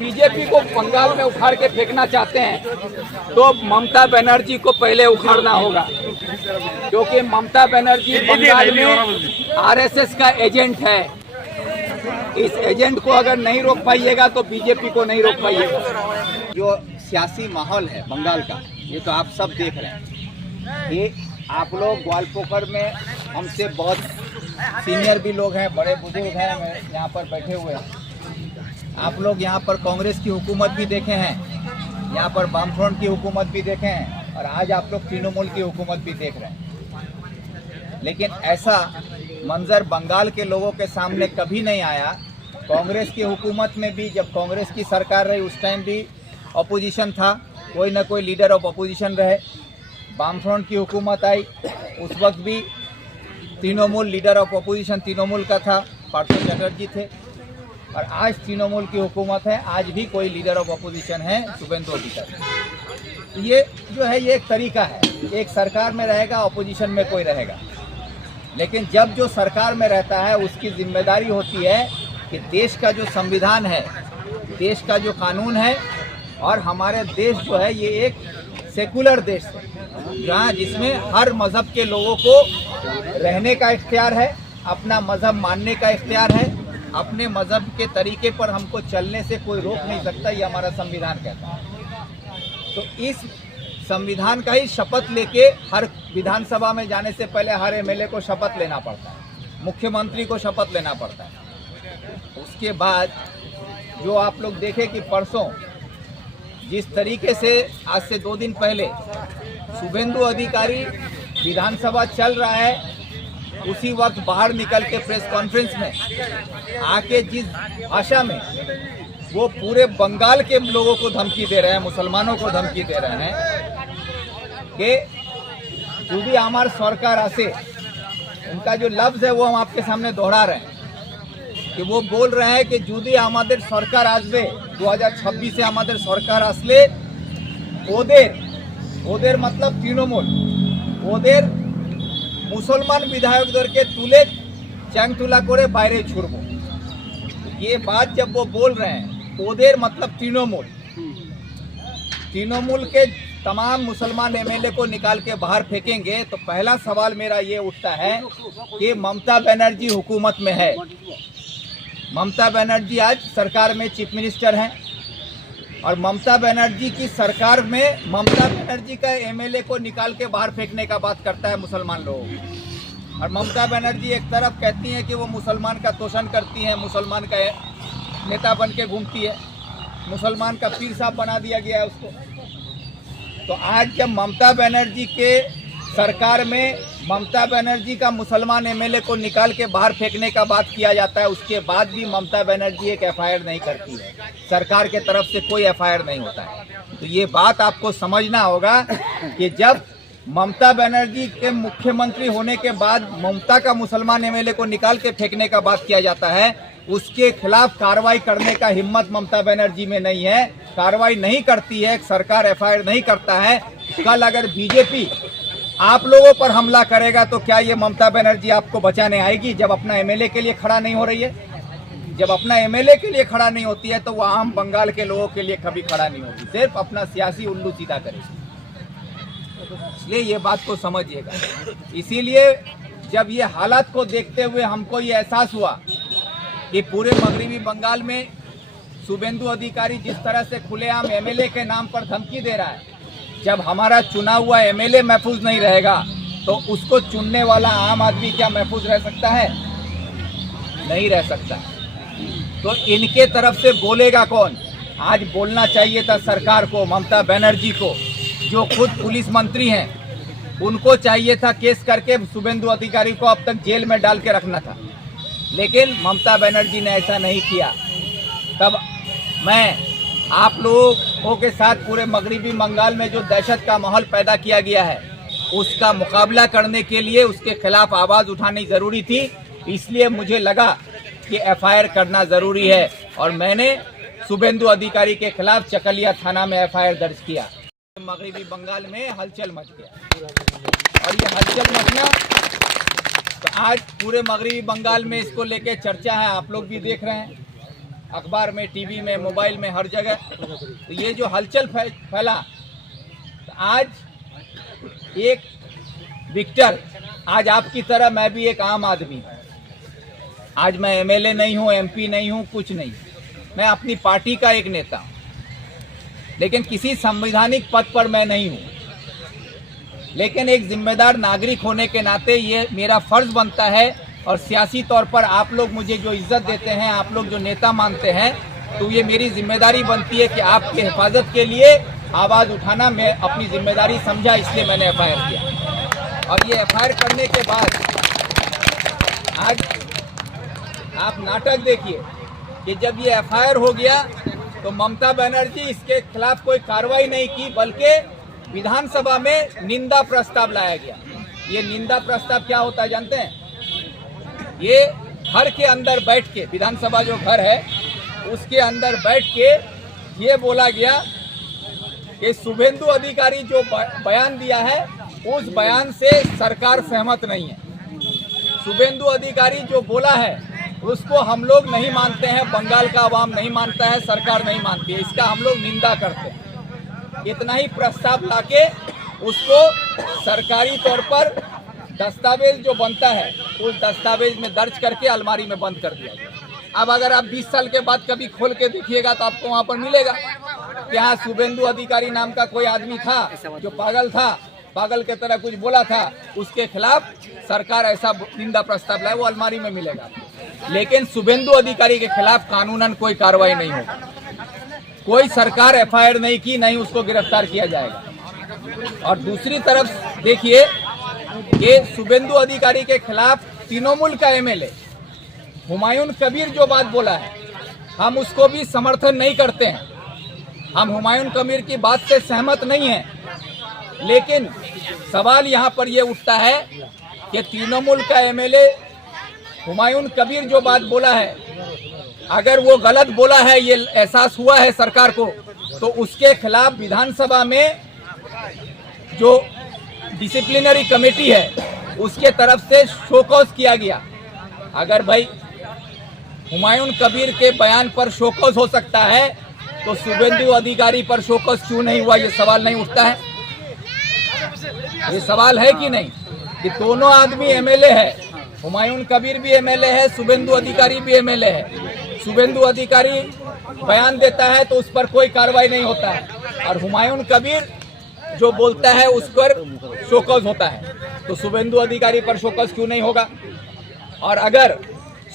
BJP को बंगाल में उखाड़ के फेंकना चाहते हैं तो ममता बनर्जी को पहले उखाड़ना होगा, क्योंकि ममता बनर्जी बंगाल में आरएसएस का एजेंट है। इस एजेंट को अगर नहीं रोक पाइएगा तो बीजेपी को नहीं रोक पाइएगा। जो सियासी माहौल है बंगाल का, ये तो आप सब देख रहे हैं। ये आप लोग ग्वालपोखर में हमसे बहुत सीनियर भी लोग हैं, बड़े बुजुर्ग हैं, यहाँ पर बैठे हुए हैं। आप लोग यहाँ पर कांग्रेस की हुकूमत भी देखे हैं, यहाँ पर वामफ्रंट की हुकूमत भी देखे हैं, और आज आप लोग तृणमूल की हुकूमत भी देख रहे हैं। लेकिन ऐसा मंजर बंगाल के लोगों के सामने कभी नहीं आया। कांग्रेस की हुकूमत में भी, जब कांग्रेस की सरकार रही उस टाइम भी अपोजिशन था, कोई ना कोई लीडर ऑफ अपोजिशन रहे। वामफ्रंट की हुकूमत आई, उस वक्त भी Trinamool leader of opposition Trinamool का था, पार्थ चटर्जी थे। और आज तृणमूल की हुकूमत है, आज भी कोई लीडर ऑफ अपोजिशन है, शुभेंदु अधिकारी। ये जो है ये एक तरीका है, एक सरकार में रहेगा, अपोजिशन में कोई रहेगा। लेकिन जब जो सरकार में रहता है उसकी जिम्मेदारी होती है कि देश का जो संविधान है, देश का जो कानून है, और हमारे देश जो है ये एक सेकुलर देश है, जहाँ जिसमें हर मज़हब के लोगों को रहने का इख्तियार है, अपना मज़हब मानने का इख्तियार है। अपने मज़हब के तरीके पर हमको चलने से कोई रोक नहीं सकता, ये हमारा संविधान कहता है। तो इस संविधान का ही शपथ लेके हर विधानसभा में जाने से पहले हर एमएलए को शपथ लेना पड़ता है, मुख्यमंत्री को शपथ लेना पड़ता है। उसके बाद जो आप लोग देखें कि परसों जिस तरीके से आज से 2 दिन पहले शुभेंदु अधिकारी विधानसभा चल रहा है, उसी वक्त बाहर निकल के प्रेस कॉन्फ्रेंस में आके जिस भाषा में वो पूरे बंगाल के लोगों को धमकी दे रहे हैं, मुसलमानों को धमकी दे रहे हैं कि जुदी आमार सरकार आसे, उनका जो लफ्ज़ है वो हम आपके सामने दोहरा रहे हैं कि वो बोल रहे हैं कि जुदी आमादेर सरकार आसबे 2026 से आमादेर सरकार आसले ओदेर मतलब तृणमूल, ओदेर मुसलमान विधायकদেরকে তুলে চ্যাংতুলা করে বাইরে ছুড়বো। ये बात जब वो बोल रहे हैं, ओदेर मतलब तृणमूल के तमाम मुसलमान एमएलए को निकाल के बाहर फेंकेंगे, तो पहला सवाल मेरा ये उठता है कि ममता बनर्जी हुकूमत में है। ममता बनर्जी आज सरकार में चीफ मिनिस्टर हैं, और ममता बनर्जी की सरकार में ममता बनर्जी का एमएलए को निकाल के बाहर फेंकने का बात करता है मुसलमान लोगों को। और ममता बनर्जी एक तरफ कहती हैं कि वो मुसलमान का तोषण करती हैं, मुसलमान का नेता बन के घूमती है, मुसलमान का पीर साहब बना दिया गया है उसको। तो आज जब ममता बनर्जी के सरकार में ममता बनर्जी का मुसलमान एमएलए को निकाल के बाहर फेंकने का बात किया जाता है, उसके बाद भी ममता बनर्जी एक एफआईआर नहीं करती है, सरकार के तरफ से कोई एफआईआर नहीं होता है। तो ये बात आपको समझना होगा कि जब ममता बनर्जी के मुख्यमंत्री होने के बाद ममता का मुसलमान एमएलए को निकाल के फेंकने का बात किया जाता है, उसके खिलाफ कार्रवाई करने का हिम्मत ममता बनर्जी में नहीं है, कार्रवाई नहीं करती है, सरकार एफआईआर नहीं करता है। कल अगर बीजेपी आप लोगों पर हमला करेगा तो क्या ये ममता बनर्जी आपको बचाने आएगी? जब अपना एमएलए के लिए खड़ा नहीं हो रही है, जब अपना एमएलए के लिए खड़ा नहीं होती है, तो वो आम बंगाल के लोगों के लिए कभी खड़ा नहीं होगी, सिर्फ अपना सियासी उल्लू सीधा करेगी। इसलिए ये बात को समझिएगा। इसीलिए जब ये हालात को देखते हुए हमको ये एहसास हुआ कि पूरे मगरबी बंगाल में शुभेंदु अधिकारी जिस तरह से खुलेआम एमएलए के नाम पर धमकी दे रहा है, जब हमारा चुना हुआ एमएलए महफूज नहीं रहेगा तो उसको चुनने वाला आम आदमी क्या महफूज रह सकता है? नहीं रह सकता। तो इनके तरफ से बोलेगा कौन? आज बोलना चाहिए था सरकार को, ममता बनर्जी को, जो खुद पुलिस मंत्री हैं, उनको चाहिए था केस करके शुभेंदु अधिकारी को अब तक जेल में डाल के रखना था। लेकिन ममता बनर्जी ने ऐसा नहीं किया। तब मैं आप लोगों के साथ पूरे मगरबी बंगाल में जो दहशत का माहौल पैदा किया गया है, उसका मुकाबला करने के लिए उसके खिलाफ आवाज़ उठानी ज़रूरी थी। इसलिए मुझे लगा कि एफआईआर करना ज़रूरी है, और मैंने शुभेंदु अधिकारी के खिलाफ चकलिया थाना में एफआईआर दर्ज किया। मगरबी बंगाल में हलचल मच गया, और ये हलचल मचना तो आज पूरे मगरबी बंगाल में इसको लेके चर्चा है, आप लोग भी देख रहे हैं। अखबार में, टीवी में, मोबाइल में, हर जगह। तो ये जो हलचल फैला, तो आज एक विक्टर, आज आपकी तरह मैं भी एक आम आदमी हूँ। आज मैं एमएलए नहीं हूँ, एमपी नहीं हूँ, कुछ नहीं। मैं अपनी पार्टी का एक नेता हूँ, लेकिन किसी संवैधानिक पद पर मैं नहीं हूँ। लेकिन एक जिम्मेदार नागरिक होने के नाते ये मेरा फर्ज बनता है, और सियासी तौर पर आप लोग मुझे जो इज्जत देते हैं, आप लोग जो नेता मानते हैं, तो ये मेरी जिम्मेदारी बनती है कि आपकी हिफाजत के लिए आवाज़ उठाना मैं अपनी जिम्मेदारी समझा, इसलिए मैंने एफआईआर किया। और ये एफआईआर करने के बाद आज आप नाटक देखिए कि जब ये एफआईआर हो गया तो ममता बनर्जी इसके खिलाफ कोई कार्रवाई नहीं की, बल्कि विधानसभा में निंदा प्रस्ताव लाया गया। ये निंदा प्रस्ताव क्या होता है जानते हैं? ये घर के अंदर बैठ के, विधानसभा जो घर है उसके अंदर बैठ के ये बोला गया कि शुभेंदु अधिकारी जो बयान दिया है उस बयान से सरकार सहमत नहीं है। शुभेंदु अधिकारी जो बोला है उसको हम लोग नहीं मानते हैं, बंगाल का आवाम नहीं मानता है, सरकार नहीं मानती है, इसका हम लोग निंदा करते हैं। इतना ही प्रस्ताव लाके उसको सरकारी तौर पर दस्तावेज जो बनता है उस दस्तावेज में दर्ज करके अलमारी में बंद कर दिया गया। अब अगर आप 20 साल के बाद कभी खोल के देखिएगा तो आपको वहाँ पर मिलेगा कि हाँ, शुभेंदु अधिकारी नाम का कोई आदमी था जो पागल था, पागल के तरह कुछ बोला था, उसके खिलाफ सरकार ऐसा निंदा प्रस्ताव लाए, वो अलमारी में मिलेगा। लेकिन शुभेंदु अधिकारी के खिलाफ कानूनन कोई कार्रवाई नहीं होगी। कोई सरकार एफआईआर नहीं की, नहीं उसको गिरफ्तार किया जाएगा। और दूसरी तरफ देखिए कि शुभेंदु अधिकारी के खिलाफ तृणमूल का एमएलए हुमायूं कबीर जो बात बोला है, हम उसको भी समर्थन नहीं करते हैं। हम हुमायूं कबीर की बात से सहमत नहीं हैं, लेकिन सवाल यहाँ पर यह उठता है कि तृणमूल का एमएलए हुमायूं कबीर जो बात बोला है, अगर वो गलत बोला है, ये एहसास हुआ है सरकार को, तो उसके खिलाफ विधानसभा में जो डिसिप्लिनरी कमेटी है उसके तरफ से शोकॉज किया गया। अगर भाई हुमायूं कबीर के बयान पर शोकॉज हो सकता है तो शुभेंदु अधिकारी पर शोकॉज क्यों नहीं हुआ? ये सवाल नहीं उठता है? ये सवाल है कि नहीं कि दोनों आदमी एमएलए है, हुमायूं कबीर भी एमएलए है, शुभेंदु अधिकारी भी एमएलए है। शुभेंदु अधिकारी बयान देता है तो उस पर कोई कार्रवाई नहीं होता है, और हुमायूं कबीर जो बोलता है उस पर शोकॉज होता है। तो शुभेंदु अधिकारी पर शोकॉज क्यों नहीं होगा? और अगर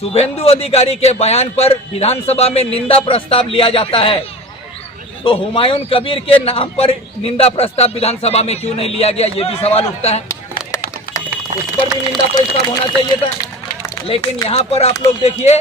शुभेंदु अधिकारी के बयान पर विधानसभा में निंदा प्रस्ताव लिया जाता है तो हुमायूं कबीर के नाम पर निंदा प्रस्ताव विधानसभा में क्यों नहीं लिया गया? ये भी सवाल उठता है। उस पर भी निंदा प्रस्ताव होना चाहिए था। लेकिन यहाँ पर आप लोग देखिए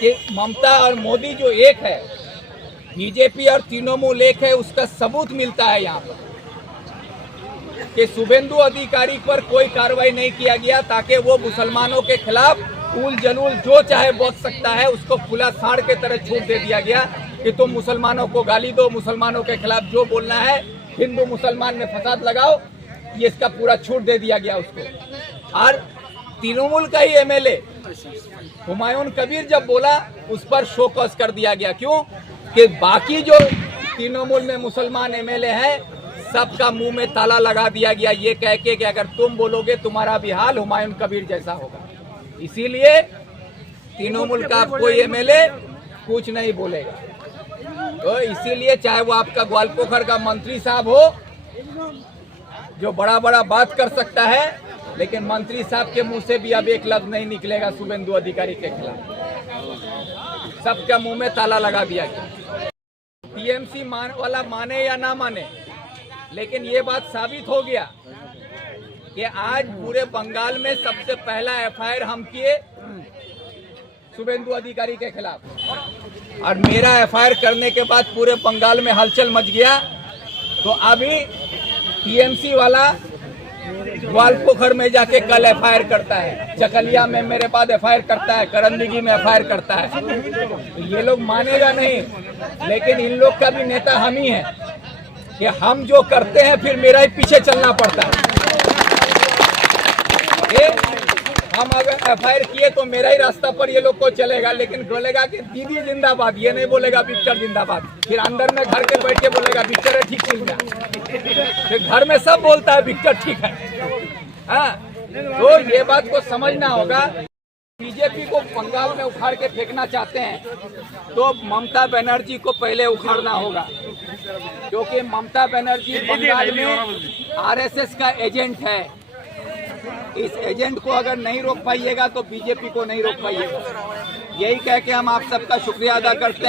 कि ममता और मोदी जो एक है, बीजेपी और तृणमूल एक है, उसका सबूत मिलता है यहाँ पर कि शुभेंदु अधिकारी पर कोई कार्रवाई नहीं किया गया, ताकि वो मुसलमानों के खिलाफ उल जलूल जो चाहे बोल सकता है, उसको खुला साड़ के तरह छूट दे दिया गया कि तुम मुसलमानों को गाली दो, मुसलमानों के खिलाफ जो बोलना है, हिंदू मुसलमान में फसाद लगाओ, ये इसका पूरा छूट दे दिया गया उसको। और तृणमूल का ही एमएलए हुमायूं कबीर जब बोला उस पर शोकॉज कर दिया गया। क्यों? कि बाकी जो तृणमूल में मुसलमान एमएलए हैं सबका मुंह में ताला लगा दिया गया, ये कह के कि अगर तुम बोलोगे तुम्हारा भी हाल हुमायूं कबीर जैसा होगा। इसीलिए तृणमूल का कोई एमएलए कुछ नहीं बोलेगा। तो इसीलिए चाहे वो आपका ग्वालपोखर का मंत्री साहब हो जो बड़ा बड़ा बात कर सकता है, लेकिन मंत्री साहब के मुंह से भी अब एक लफ्ज नहीं निकलेगा शुभेंदु अधिकारी के खिलाफ। सबका मुंह में ताला लगा दिया गया। टीएमसी वाला माने या ना माने, लेकिन ये बात साबित हो गया कि आज पूरे बंगाल में सबसे पहला एफआईआर हम किए शुभेंदु अधिकारी के खिलाफ, और मेरा एफआईआर करने के बाद पूरे बंगाल में हलचल मच गया। तो अभी टीएमसी वाला ग्वालपोखर में जाके कल एफआईआर करता है, चकलिया में मेरे बाद एफआईआर करता है, करंदगी में एफआईआर करता है। तो ये लोग मानेगा नहीं, लेकिन इन लोग का भी नेता हम ही है कि हम जो करते हैं फिर मेरा ही पीछे चलना पड़ता है। हम अगर एफआईआर किए तो मेरा ही रास्ता पर ये लोग को चलेगा, लेकिन बोलेगा कि दीदी जिंदाबाद, ये नहीं बोलेगा विक्टर जिंदाबाद। फिर अंदर में घर के बैठ के बोलेगा विक्टर है ठीक चल गया, फिर घर में सब बोलता है विक्टर ठीक है। हाँ, तो ये बात को समझना होगा। बीजेपी को बंगाल में उखाड़ के फेंकना चाहते हैं तो ममता बनर्जी को पहले उखाड़ना होगा, क्योंकि ममता बनर्जी बंगाल में आरएसएस का एजेंट है। इस एजेंट को अगर नहीं रोक पाइएगा तो बीजेपी को नहीं रोक पाइएगा। यही कह के हम आप सबका शुक्रिया अदा करते हैं।